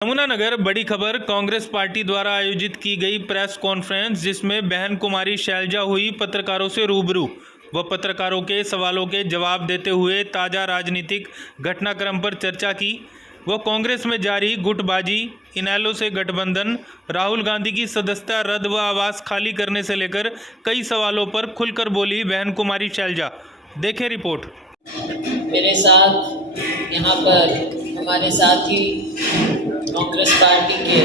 यमुनानगर बड़ी खबर कांग्रेस पार्टी द्वारा आयोजित की गई प्रेस कॉन्फ्रेंस, जिसमें बहन कुमारी शैलजा हुई पत्रकारों से रूबरू व पत्रकारों के सवालों के जवाब देते हुए ताज़ा राजनीतिक घटनाक्रम पर चर्चा की व कांग्रेस में जारी गुटबाजी, इनेलो से गठबंधन, राहुल गांधी की सदस्यता रद्द व आवास खाली करने से लेकर कई सवालों पर खुलकर बोली बहन कुमारी शैलजा। देखें रिपोर्ट। मेरे साथ यहाँ पर हमारे साथी कांग्रेस पार्टी के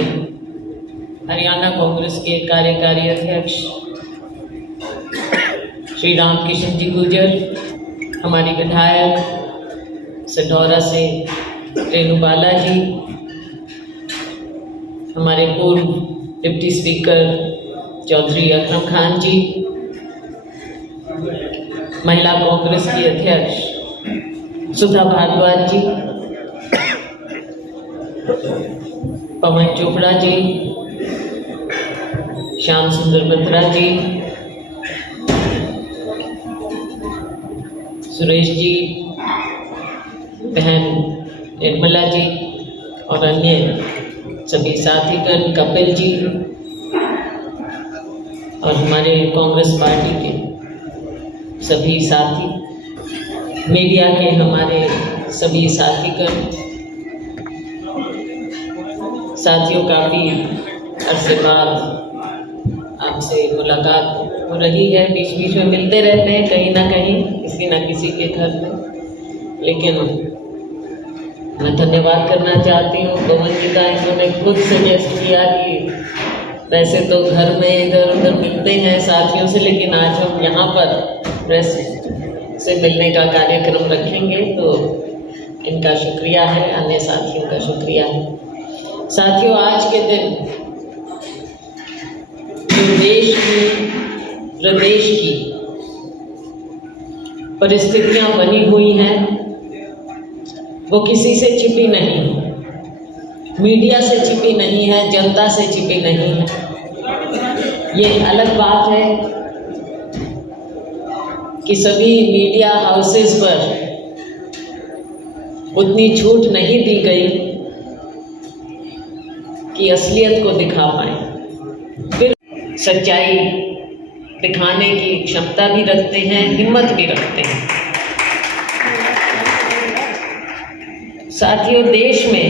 हरियाणा कांग्रेस के कार्यकारी अध्यक्ष श्री रामकिशन जी गुर्जर, हमारी विधायक सढौरा से रेणु बाला जी, हमारे पूर्व डिप्टी स्पीकर चौधरी अकरम खान जी, महिला कांग्रेस की अध्यक्ष सुधा भारद्वाज जी, पवन चोपड़ा जी, श्याम सुंदर बत्रा जी, सुरेश जी, बहन निर्मला जी और अन्य सभी साथीगण, कपिल जी और हमारे कांग्रेस पार्टी के सभी साथी, मीडिया के हमारे सभी साथीगण, साथियों, काफ़ी अरसे बाद आपसे मुलाकात हो रही है। बीच बीच में मिलते रहते हैं कहीं ना कहीं, किसी न किसी के घर में, लेकिन मैं धन्यवाद करना चाहती हूँ पवन जी का। इन्होंने खुद सजेस्ट किया कि वैसे तो घर में इधर उधर मिलते हैं साथियों से, लेकिन आज हम यहाँ पर प्रेस से मिलने का कार्यक्रम रखेंगे, तो इनका शुक्रिया है, अन्य साथियों का शुक्रिया है। साथियों, आज के दिन जो देश की, प्रदेश की परिस्थितियां बनी हुई हैं, वो किसी से छिपी नहीं है, मीडिया से छिपी नहीं है, जनता से छिपी नहीं है। ये अलग बात है कि सभी मीडिया हाउसेस पर उतनी छूट नहीं दी गई कि असलियत को दिखा पाए। फिर सच्चाई दिखाने की क्षमता भी रखते हैं, हिम्मत भी रखते हैं। साथियों, देश में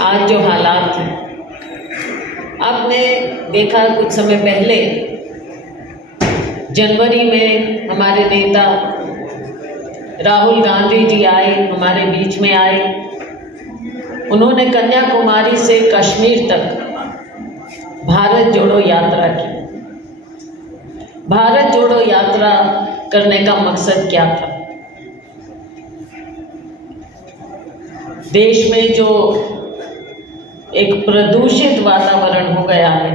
आज जो हालात हैं, आपने देखा कुछ समय पहले जनवरी में हमारे नेता राहुल गांधी जी आए, हमारे बीच में आए। उन्होंने कन्याकुमारी से कश्मीर तक भारत जोड़ो यात्रा की। भारत जोड़ो यात्रा करने का मकसद क्या था? देश में जो एक प्रदूषित वातावरण हो गया है,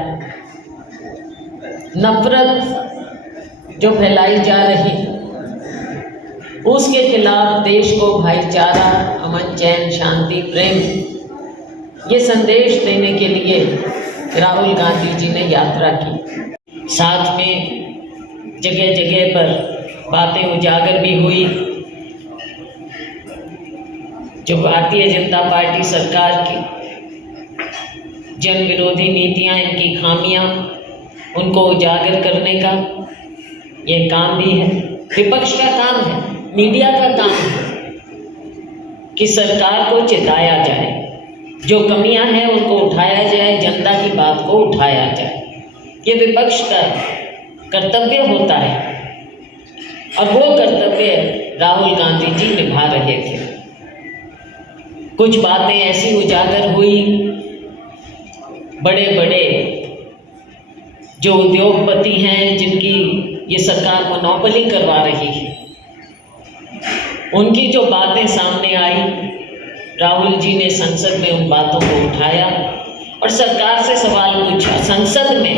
नफरत जो फैलाई जा रही है, उसके खिलाफ देश को भाईचारा, अमन, चैन, शांति, प्रेम, ये संदेश देने के लिए राहुल गांधी जी ने यात्रा की। साथ में जगह जगह पर बातें उजागर भी हुई। जो भारतीय जनता पार्टी सरकार की जन विरोधी नीतियां, इनकी खामियां, उनको उजागर करने का ये काम भी है, विपक्ष का काम है, मीडिया का काम है कि सरकार को चेताया जाए, जो कमियां हैं उनको उठाया जाए, जनता की बात को उठाया जाए। ये विपक्ष का कर्तव्य होता है और वो कर्तव्य राहुल गांधी जी निभा रहे थे। कुछ बातें ऐसी उजागर हुई, बड़े बड़े जो उद्योगपति हैं, जिनकी ये सरकार मोनोपोली करवा रही है, उनकी जो बातें सामने आई, राहुल जी ने संसद में उन बातों को उठाया और सरकार से सवाल पूछा। संसद में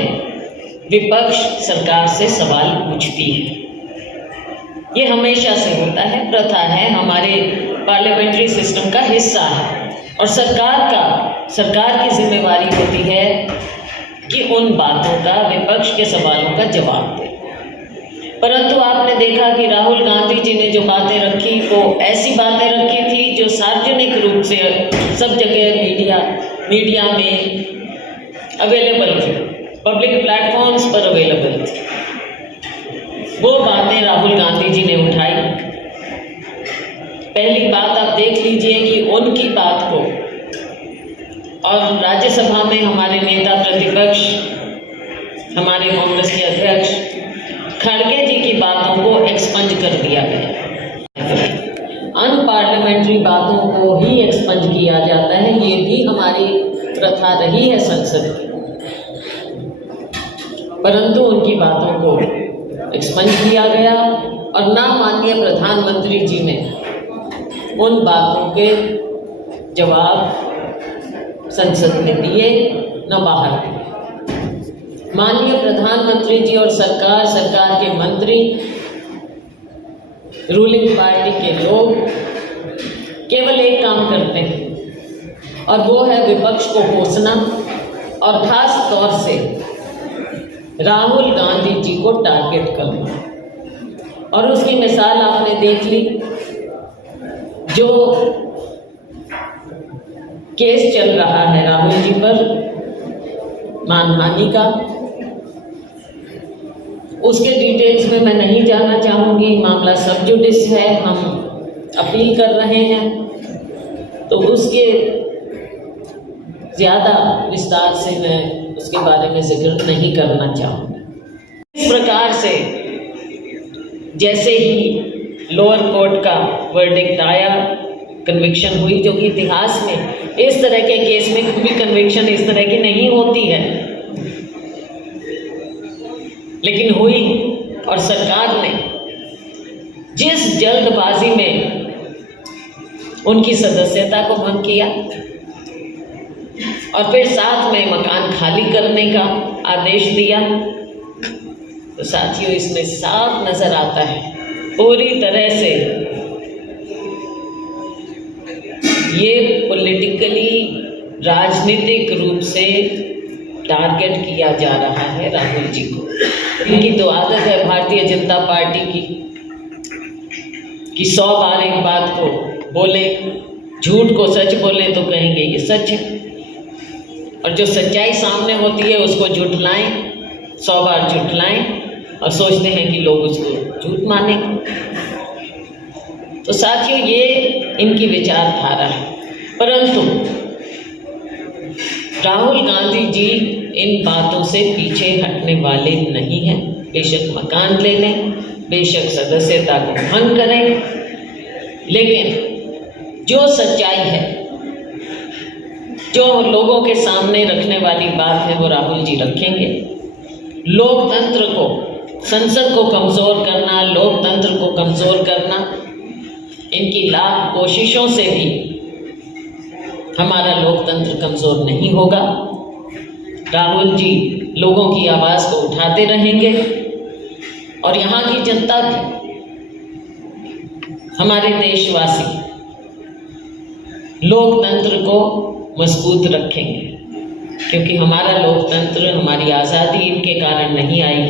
विपक्ष सरकार से सवाल पूछती है, ये हमेशा से होता है, प्रथा है, हमारे पार्लियामेंट्री सिस्टम का हिस्सा है। और सरकार की जिम्मेवारी होती है कि उन बातों का, विपक्ष के सवालों का जवाब दे। परंतु आपने देखा कि राहुल गांधी जी ने जो बातें रखी, वो ऐसी बातें रखी थी जो सार्वजनिक रूप से सब जगह मीडिया मीडिया में अवेलेबल थी, पब्लिक प्लेटफॉर्म्स पर अवेलेबल थी, वो बातें राहुल गांधी जी ने उठाई। पहली बात आप देख लीजिए कि उनकी बात को, और राज्यसभा में हमारे नेता प्रतिपक्ष, हमारे कांग्रेस के अध्यक्ष खड़गे जी की बातों को एक्सपंज कर दिया गया। अनपार्लियामेंट्री बातों को ही एक्सपंज किया जाता है, ये भी हमारी प्रथा रही है संसद की, परंतु उनकी बातों को एक्सपंज किया गया और ना माननीय प्रधानमंत्री जी ने उन बातों के जवाब संसद में दिए, न बाहर दिए। माननीय प्रधानमंत्री जी और सरकार के मंत्री, रूलिंग पार्टी के लोग केवल एक काम करते हैं और वो है विपक्ष को कोसना और खास तौर से राहुल गांधी जी को टारगेट करना। और उसकी मिसाल आपने देख ली, जो केस चल रहा है राहुल जी पर मानहानि का, उसके डिटेल्स में मैं नहीं जाना चाहूँगी, मामला सब जुडिस है, हम अपील कर रहे हैं, तो उसके ज़्यादा विस्तार से मैं उसके बारे में जिक्र नहीं करना चाहूँगी। इस प्रकार से जैसे ही लोअर कोर्ट का वर्डिक्ट आया, कन्विक्शन हुई, जो कि इतिहास में इस तरह के केस में कोई कन्विक्शन इस तरह की नहीं होती है, लेकिन हुई, और सरकार ने जिस जल्दबाजी में उनकी सदस्यता को भंग किया और फिर साथ में मकान खाली करने का आदेश दिया, तो साथियों इसमें साफ नजर आता है पूरी तरह से ये पॉलिटिकली, राजनीतिक रूप से टारगेट किया जा रहा है राहुल जी को। इनकी तो आदत है भारतीय जनता पार्टी की कि 100 बार एक बात को बोले, झूठ को सच बोले तो कहेंगे ये सच है, और जो सच्चाई सामने होती है उसको झुठलाएं, 100 बार झुठलाएं और सोचते हैं कि लोग उसको झूठ मानेंगे। तो साथियों ये इनकी विचारधारा है, परंतु राहुल गांधी जी इन बातों से पीछे हटने वाले नहीं हैं। बेशक मकान ले लें, बेशक सदस्यता को भंग करें, लेकिन जो सच्चाई है, जो लोगों के सामने रखने वाली बात है, वो राहुल जी रखेंगे। लोकतंत्र को, संसद को कमज़ोर करना, लोकतंत्र को कमज़ोर करना, इनकी लाख कोशिशों से भी हमारा लोकतंत्र कमज़ोर नहीं होगा। राहुल जी लोगों की आवाज़ को उठाते रहेंगे और यहाँ की जनता भी, हमारे देशवासी लोकतंत्र को मजबूत रखेंगे, क्योंकि हमारा लोकतंत्र, हमारी आज़ादी इनके कारण नहीं आई।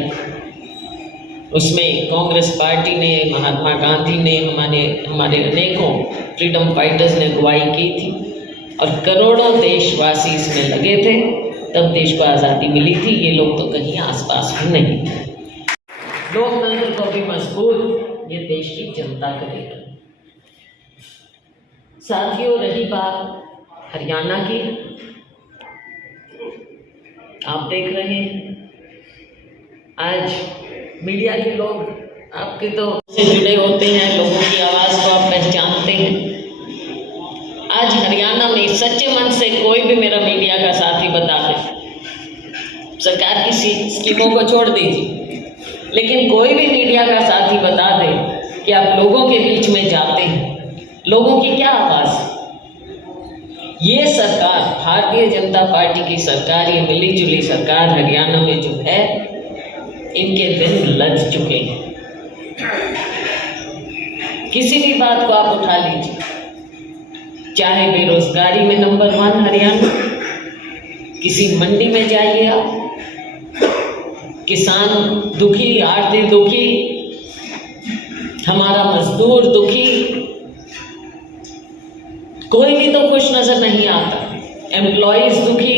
उसमें कांग्रेस पार्टी ने, महात्मा गांधी ने, हमारे अनेकों फ्रीडम फाइटर्स ने अगुवाई की थी और करोड़ों देशवासी इसमें लगे थे, तब देश को आज़ादी मिली थी। ये लोग तो कहीं आसपास भी नहीं थे। लोकतंत्र को भी मजबूत ये देश की जनता करेगी। साथियों रही बात हरियाणा की, आप देख रहे हैं आज मीडिया के लोग आपके तो से जुड़े होते हैं, लोगों की आवाज़ को आप पहचानते हैं। आज हरियाणा में सच्चे मन से कोई भी मेरा मीडिया का साथी बता दे, सरकार की स्कीमों को छोड़ दीजिए, लेकिन कोई भी मीडिया का साथी बता दे कि आप लोगों के बीच में जाते हैं, लोगों की क्या आवाज़। ये सरकार, भारतीय जनता पार्टी की सरकार, ये मिली जुली सरकार हरियाणा में जो है, इनके दिन लग चुके हैं। किसी भी बात को आप उठा लीजिए, चाहे बेरोजगारी में नंबर 1 हरियाणा, किसी मंडी में जाइए आप, किसान दुखी, आर्थिक दुखी, हमारा मजदूर दुखी, कोई भी तो खुश नजर नहीं आता। एम्प्लॉयज चूंकि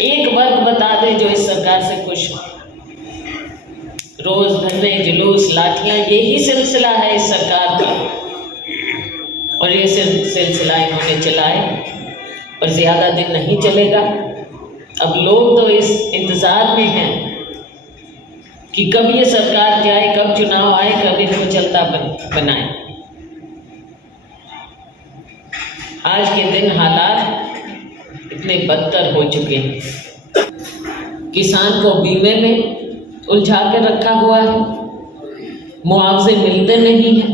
एक वर्ग बता दें जो इस सरकार से खुश हो, रोज धरने, जुलूस, लाठियां, यही सिलसिला है इस सरकार का, और ये सिलसिला इन्होंने चलाए और ज़्यादा दिन नहीं चलेगा। अब लोग तो इस इंतज़ार में हैं कि कब ये सरकार जाए, कब चुनाव आए, कब इनको चलता बनाए। आज के दिन हालात इतने बदतर हो चुके हैं। किसान को बीमे में उलझा कर रखा हुआ है, मुआवजे मिलते नहीं हैं,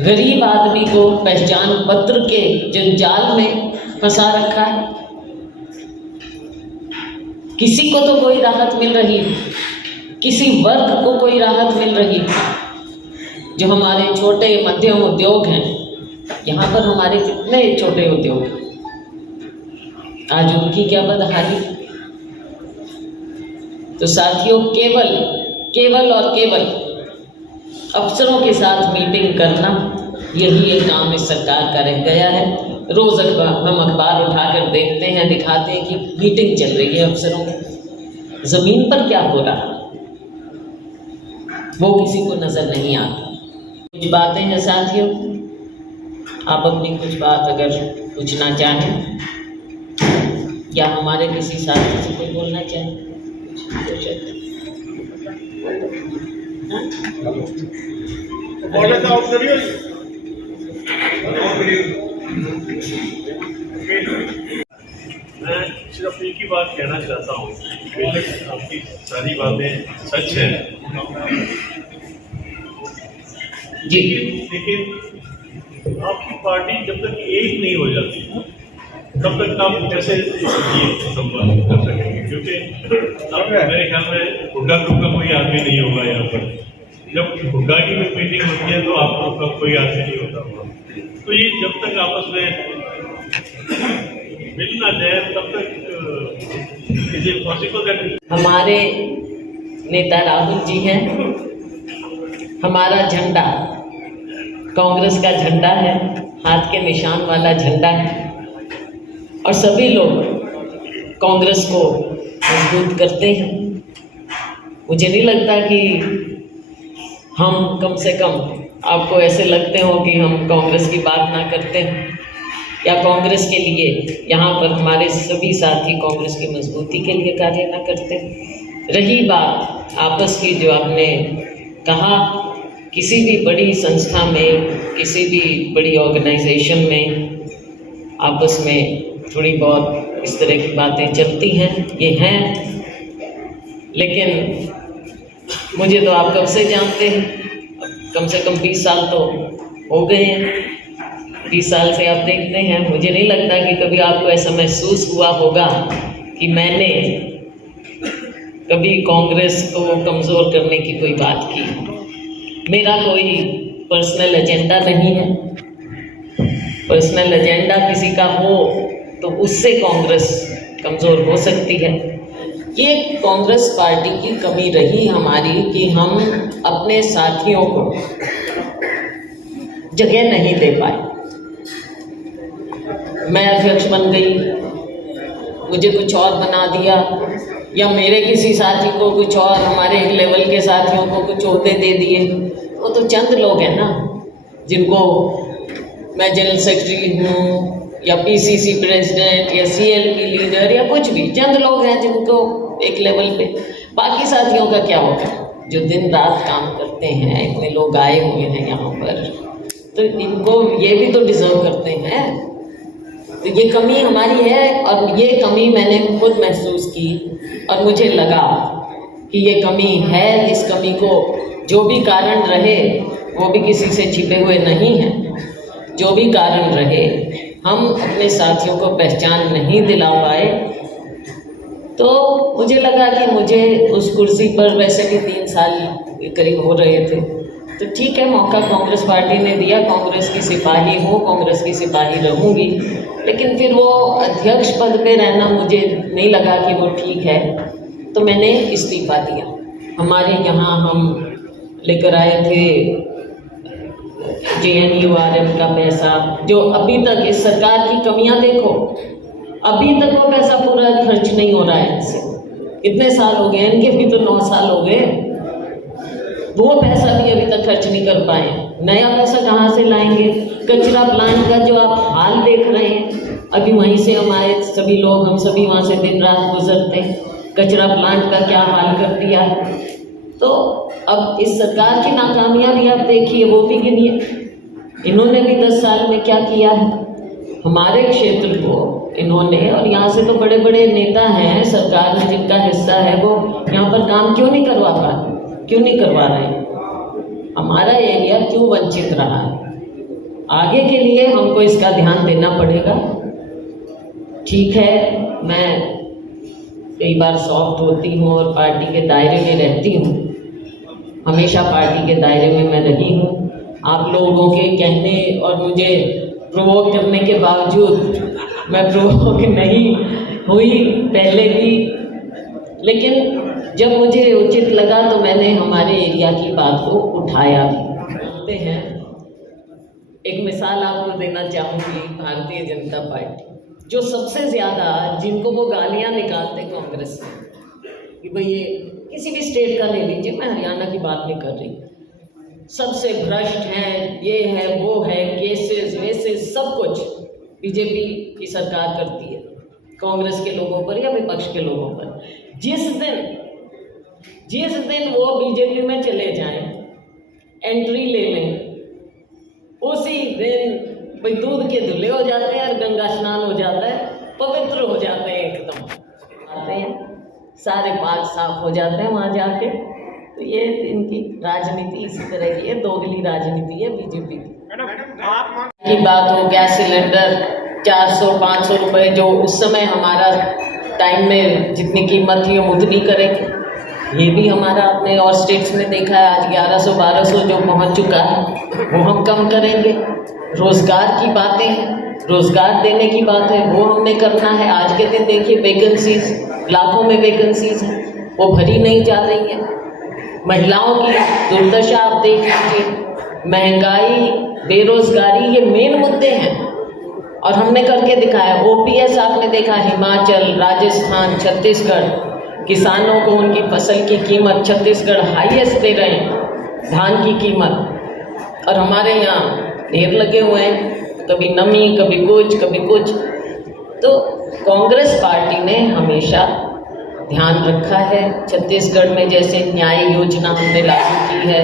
गरीब आदमी को पहचान पत्र के जंजाल में फंसा रखा है। किसी को तो कोई राहत मिल रही है, किसी वर्ग को कोई राहत मिल रही है। जो हमारे छोटे मध्यम उद्योग हैं, यहाँ पर हमारे कितने छोटे उद्योग हैं, आज उनकी क्या बदहाली। तो साथियों, केवल और केवल अफसरों के साथ मीटिंग करना, यही एक काम इस सरकार का रह गया है। रोज हम अखबार उठाकर देखते हैं, दिखाते हैं कि मीटिंग चल रही है अफसरों की। जमीन पर क्या हो रहा है वो किसी को नजर नहीं आता। कुछ बातें हैं साथियों, आप अपनी कुछ बात अगर पूछना चाहें या हमारे किसी साथी से कोई बोलना चाहें, मैं सिर्फ एक ही बात कहना चाहता हूँ, बेशक आपकी सारी बातें सच है जी, लेकिन आपकी पार्टी जब तक एक नहीं हो जाती तब तक आप कैसे ये संवाद कर सकेंगे? क्योंकि अब मेरे ख्याल में हुड्डा ग्रुप का कोई आदमी नहीं होगा यहाँ पर। जब हुड्डा की मीटिंग होती है तो आप लोग का कोई आदमी नहीं होता होगा। तो ये जब तक आपस में मिल ना जाए तब तक इज इट पॉसिबल दैट हमारे नेता राहुल जी हैं, हमारा झंडा कांग्रेस का झंडा है, हाथ के निशान वाला झंडा है, और सभी लोग कांग्रेस को मजबूत करते हैं। मुझे नहीं लगता कि हम कम से कम आपको ऐसे लगते हो कि हम कांग्रेस की बात ना करते हैं या कांग्रेस के लिए यहाँ पर हमारे सभी साथी कांग्रेस की मजबूती के लिए कार्य ना करते। रही बात आपस की, जो आपने कहा, किसी भी बड़ी संस्था में, किसी भी बड़ी ऑर्गेनाइजेशन में आपस में थोड़ी बहुत इस तरह की बातें चलती हैं, ये हैं। लेकिन मुझे तो आप कब से जानते हैं, कम से कम 20 साल तो हो गए हैं। 20 साल से आप देखते हैं, मुझे नहीं लगता कि कभी आपको ऐसा महसूस हुआ होगा कि मैंने कभी कांग्रेस को कमज़ोर करने की कोई बात की। मेरा कोई पर्सनल एजेंडा नहीं है। पर्सनल एजेंडा किसी का हो तो उससे कांग्रेस कमज़ोर हो सकती है। ये कांग्रेस पार्टी की कमी रही हमारी कि हम अपने साथियों को जगह नहीं दे पाए। मैं अध्यक्ष बन गई, मुझे कुछ और बना दिया, या मेरे किसी साथी को कुछ और, हमारे एक लेवल के साथियों को कुछ ओहदे दे दिए। वो तो चंद लोग हैं ना, जिनको मैं जनरल सेक्रेटरी हूँ या पीसीसी प्रेसिडेंट या सीएलपी लीडर या कुछ भी, चंद लोग हैं जिनको एक लेवल पे। बाकी साथियों का क्या होगा जो दिन रात काम करते हैं। इतने लोग आए हुए हैं यहाँ पर, तो इनको ये भी तो डिजर्व करते हैं। तो ये कमी हमारी है, और ये कमी मैंने खुद महसूस की, और मुझे लगा कि ये कमी है। इस कमी को जो भी कारण रहे, वो भी किसी से छिपे हुए नहीं हैं, जो भी कारण रहे, हम अपने साथियों को पहचान नहीं दिला पाए। तो मुझे लगा कि मुझे उस कुर्सी पर वैसे भी 3 साल करीब हो रहे थे, तो ठीक है, मौका कांग्रेस पार्टी ने दिया। कांग्रेस की सिपाही हूँ, कांग्रेस की सिपाही रहूँगी, लेकिन फिर वो अध्यक्ष पद पे रहना मुझे नहीं लगा कि वो ठीक है, तो मैंने इस्तीफा दिया। हमारे यहाँ हम लेकर आए थे JNURM का पैसा जो अभी तक इस सरकार की कमियां देखो, अभी तक वो पैसा पूरा खर्च नहीं हो रहा है इनसे। कितने साल हो गए, इनके भी तो 9 साल हो गए, वो पैसा भी अभी तक खर्च नहीं कर पाए। नया पैसा कहाँ से लाएंगे? कचरा प्लांट का जो आप हाल देख रहे हैं, अभी वहीं से हमारे सभी लोग, हम सभी वहाँ से दिन रात गुजरते हैं, कचरा प्लांट का क्या हाल कर दिया है। तो अब इस सरकार की नाकामियां भी आप देखिए, वो भी गिनिए, इन्होंने भी 10 साल में क्या किया है हमारे क्षेत्र को इन्होंने। और यहाँ से तो बड़े बड़े नेता हैं सरकार में जिनका हिस्सा है, वो यहाँ पर काम क्यों नहीं करवा पा रहे, क्यों नहीं करवा रहे? हमारा एरिया क्यों वंचित रहा है? आगे के लिए हमको इसका ध्यान देना पड़ेगा। ठीक है, मैं कई बार सॉफ्ट होती हूँ और पार्टी के दायरे में रहती हूँ, हमेशा पार्टी के दायरे में मैं रही हूँ। आप लोगों के कहने और मुझे प्रोवोक करने के बावजूद मैं प्रोवोक नहीं हुई पहले भी, लेकिन जब मुझे उचित लगा तो मैंने हमारे एरिया की बात को उठाया भी। जानते हैं, एक मिसाल आपको देना चाहूँगी, भारतीय जनता पार्टी जो सबसे ज़्यादा, जिनको वो गालियाँ निकालते कांग्रेस से कि भाई ये किसी भी स्टेट का ले लीजिए, मैं हरियाणा की बात नहीं कर रही, सबसे भ्रष्ट हैं, ये है वो है, केसेस वेसेस सब कुछ बीजेपी की सरकार करती है कांग्रेस के लोगों पर या विपक्ष के लोगों पर। जिस दिन वो बीजेपी में चले जाएं, एंट्री ले लें, उसी दिन भाई दूध के धुले हो जाते हैं और गंगा स्नान हो जाता है, पवित्र हो जाते हैं एकदम, आते हैं सारे पाक साफ हो जाते हैं वहाँ जाके। तो ये इनकी राजनीति इसी तरह की है, दोगली राजनीति है बीजेपी की। बात हो गैस सिलेंडर 400-500 रुपए, जो उस समय हमारा टाइम में जितनी कीमत थी हम उतनी करेंगे, ये भी हमारा अपने और स्टेट्स में देखा है। आज 1100-1200 जो पहुंच चुका है वो हम कम करेंगे। रोज़गार की बातें हैं, रोज़गार देने की बात है, वो हमने करना है। आज के दिन देखिए वैकेंसीज, लाखों में वैकेंसीज हैं, वो भरी नहीं जा रही है। महिलाओं की दुर्दशा आप देख लीजिए, महंगाई, बेरोजगारी, ये मेन मुद्दे हैं और हमने करके दिखाया। OPS आपने देखा, हिमाचल, राजस्थान, छत्तीसगढ़, किसानों को उनकी फसल की कीमत छत्तीसगढ़ हाईएस्ट दे रहे हैं धान की कीमत, और हमारे यहाँ ढेर लगे हुए हैं, कभी नमी, कभी कुछ। तो कांग्रेस पार्टी ने हमेशा ध्यान रखा है। छत्तीसगढ़ में जैसे न्याय योजना हमने लागू की है,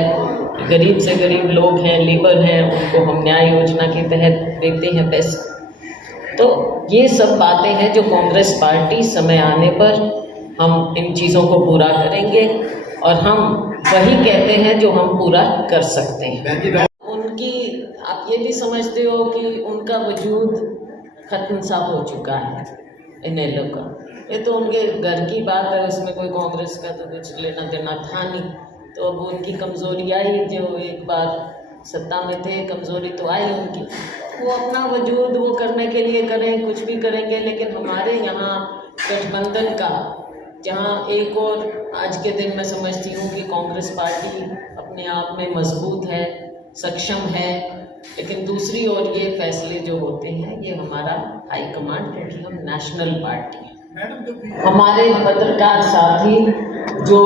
गरीब से गरीब लोग हैं, लेबर हैं, उनको हम न्याय योजना के तहत देते हैं पैसे। तो ये सब बातें हैं जो कांग्रेस पार्टी समय आने पर हम इन चीज़ों को पूरा करेंगे, और हम वही कहते हैं जो हम पूरा कर सकते हैं। उनकी, आप ये भी समझते हो कि उनका वजूद खत्म सा हो चुका है इनेलो का। ये तो उनके घर की बात है, उसमें कोई कांग्रेस का तो कुछ लेना देना था नहीं। तो अब उनकी कमज़ोरी आई, जो एक बार सत्ता में थे, कमज़ोरी तो आई उनकी, वो अपना वजूद वो करने के लिए करें, कुछ भी करेंगे। लेकिन हमारे यहाँ गठबंधन का, जहाँ एक और आज के दिन मैं समझती हूँ कि कांग्रेस पार्टी अपने आप में मजबूत है, सक्षम है, लेकिन दूसरी ओर ये फैसले जो होते हैं ये हमारा हाईकमांड, क्योंकि हम नेशनल पार्टी हैं। हमारे पत्रकार साथी जो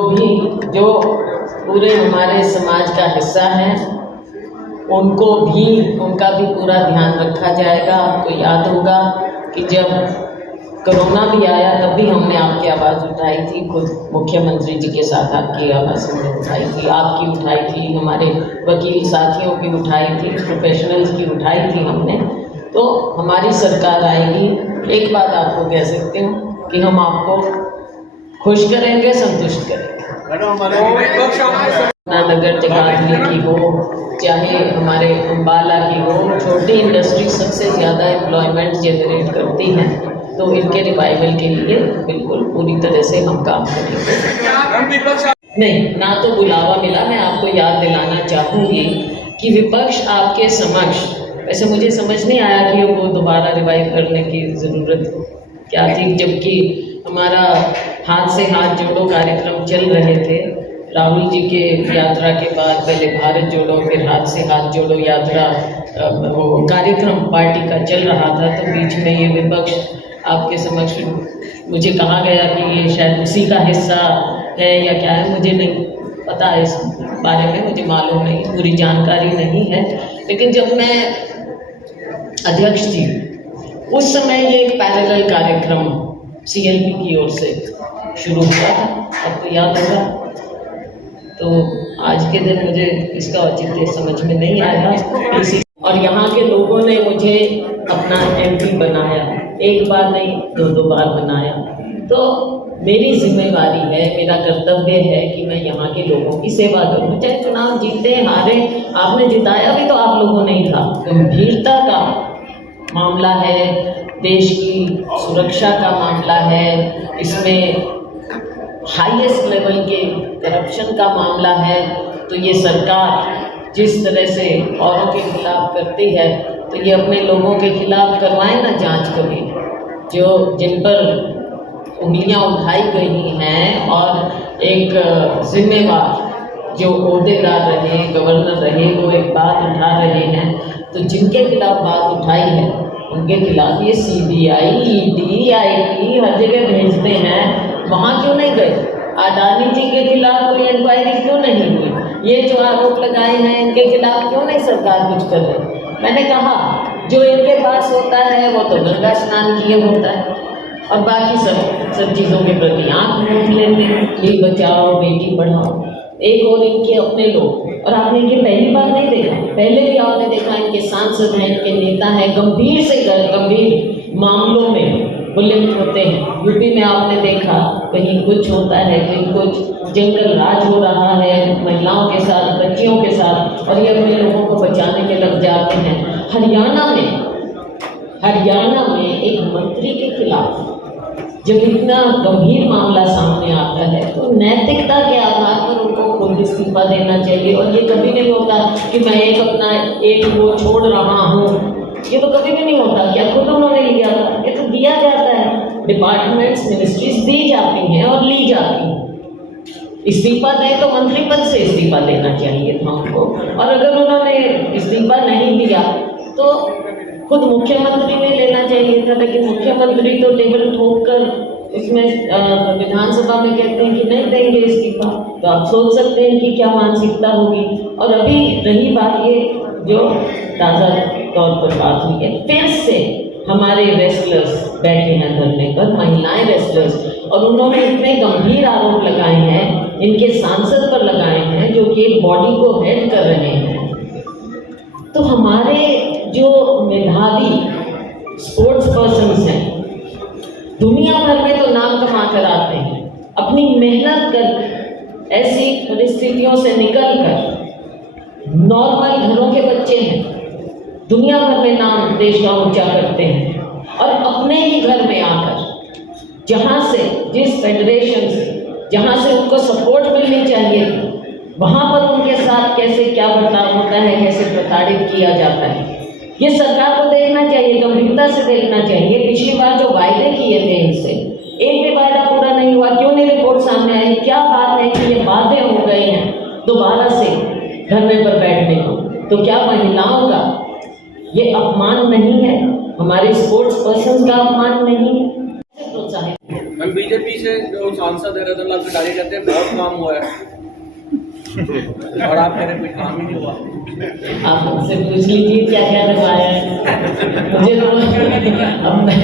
पूरे हमारे समाज का हिस्सा हैं, उनका भी पूरा ध्यान रखा जाएगा। आपको याद होगा कि जब कोरोना भी आया तब भी हमने आपकी आवाज़ उठाई थी, खुद मुख्यमंत्री जी के साथ आपकी आवाज़ हमने उठाई थी, आपकी उठाई थी, हमारे वकील साथियों की उठाई थी, प्रोफेशनल्स की उठाई थी हमने। तो हमारी सरकार आएगी, एक बात आपको कह सकती हूँ कि हम आपको खुश करेंगे, संतुष्ट करेंगे। नगर जगाधरी की हो, चाहे हमारे अम्बाला की हो, छोटी इंडस्ट्री सबसे ज़्यादा एम्प्लॉयमेंट जनरेट करती हैं, तो इनके रिवाइवल के लिए बिल्कुल पूरी तरह से हम काम करेंगे। नहीं, ना तो बुलावा मिला। मैं आपको याद दिलाना चाहूँगी कि विपक्ष आपके समक्ष, वैसे मुझे समझ नहीं आया कि वो दोबारा रिवाइव करने की ज़रूरत क्या थी, जबकि हमारा हाथ से हाथ जोड़ो कार्यक्रम चल रहे थे। राहुल जी के यात्रा के बाद पहले भारत जोड़ो फिर हाथ से हाथ जोड़ो यात्रा वो कार्यक्रम पार्टी का चल रहा था, तो बीच में ये विपक्ष आपके समक्ष मुझे कहा गया कि ये शायद उसी का हिस्सा है या क्या है, मुझे नहीं पता इस बारे में, मुझे मालूम नहीं, पूरी जानकारी नहीं है। लेकिन जब मैं अध्यक्ष थी उस समय ये एक पैरेलल कार्यक्रम CLP की ओर से शुरू हुआ था, आपको याद होगा। तो आज के दिन मुझे इसका औचित्य समझ में नहीं आया, और यहाँ के लोगों ने मुझे अपना MP बनाया, एक बार नहीं 2 बार बनाया। तो मेरी जिम्मेवारी है, मेरा कर्तव्य है कि मैं यहाँ के लोगों की सेवा करूँ, चाहे चुनाव जीते हारे। आपने जिताया भी तो आप लोगों ने ही था। गंभीरता का मामला है, देश की सुरक्षा का मामला है, इसमें हाईएस्ट लेवल के करप्शन का मामला है। तो ये सरकार जिस तरह से औरों के खिलाफ करती है, तो ये अपने लोगों के खिलाफ करवाएं ना जांच कभी, जो जिन पर उंगलियां उठाई गई हैं, और एक जिम्मेवार जो ओहदेदार रहे, गवर्नर रहे, वो एक बात उठा रहे हैं, तो जिनके खिलाफ बात उठाई है उनके खिलाफ ये CBI, ED, IT हर जगह भेजते हैं। वहाँ क्यों नहीं गए? अडानी जी के खिलाफ कोई इंक्वायरी क्यों नहीं हुई? ये जो आरोप लगाए हैं इनके खिलाफ क्यों नहीं सरकार कुछ कर रही? मैंने कहा जो इनके पास होता है वो तो गंगा स्नान किए होता है, और बाकी सब चीज़ों के प्रति आँख मूंद लेते हैं। ये बचाओ, बेटी पढ़ाओ, एक और इनके अपने लोग। और आपने इनकी पहली बार नहीं देखा, पहले भी आपने देखा, इनके सांसद हैं, इनके नेता हैं, गंभीर से गंभीर मामलों में वो लिप्त होते हैं। यूपी में आपने देखा कहीं कुछ होता है, कहीं कुछ जंगल राज हो रहा है महिलाओं के साथ, बच्चियों के साथ, और ये अपने लोगों को बचाने के लग जाते हैं। हरियाणा में एक मंत्री के खिलाफ जब इतना गंभीर मामला सामने आता है, तो नैतिकता के आधार पर उनको खुद इस्तीफा देना चाहिए। और ये कभी नहीं होता कि मैं एक वो छोड़ रहा हूँ, ये तो कभी भी नहीं होता। क्या खुद उन्होंने लिया था? ये तो दिया जाता है, डिपार्टमेंट्स, मिनिस्ट्रीज दी जाती हैं और ली जाती हैं। इस्तीफा दें तो मंत्री पद से इस्तीफा देना चाहिए था उनको, और अगर उन्होंने इस्तीफा नहीं दिया तो खुद मुख्यमंत्री ने लेना चाहिए था। लेकिन मुख्यमंत्री तो टेबल ठोक कर इसमें विधानसभा में कहते हैं कि नहीं देंगे इस्तीफा, तो आप सोच सकते हैं कि क्या मानसिकता होगी। और अभी रही बात ये जो ताज़ा तौर पर बात हुई है, फिर से हमारे रेसलर्स बैठे हैं धरने पर, महिलाएं रेसलर्स, और उन्होंने इतने गंभीर आरोप लगाए हैं, इनके सांसद पर लगाए हैं जो कि एक बॉडी को हेड कर रहे हैं। तो हमारे जो मेधावी स्पोर्ट्स पर्सन्स हैं, दुनिया भर में तो नाम कमा कर आते हैं, अपनी मेहनत कर ऐसी परिस्थितियों से निकल कर नॉर्मल घरों के बच्चे हैं, दुनिया भर में नाम देश का ऊंचा करते हैं, और अपने ही घर में आकर जहाँ से, जिस फेडरेशन से, जहाँ से उनको सपोर्ट मिलनी चाहिए, वहाँ पर उनके साथ कैसे क्या बर्ताव होता है, कैसे प्रताड़ित किया जाता है, ये सरकार को देखना चाहिए, गंभीरता से देखना चाहिए। पिछली बार जो वायदे किए थे इनसे, एक भी वायदा पूरा नहीं हुआ, क्यों नहीं रिपोर्ट सामने आई? क्या बात है कि ये वादे हो गए हैं दोबारा से धरने पर बैठने को? तो क्या महिलाओं का ये अपमान नहीं है? हमारे स्पोर्ट्स पर्सन का अपमान नहीं है? प्रोत्साहित मैम, बीजेपी से जो सांसद है रतन लाल कटारिया कहते हैं बहुत काम हुआ है, और आप कह रहे हैं कोई काम ही नहीं हुआ। आप मुझसे पूछ लीजिए क्या क्या करवाया है। मुझे तो अब मैं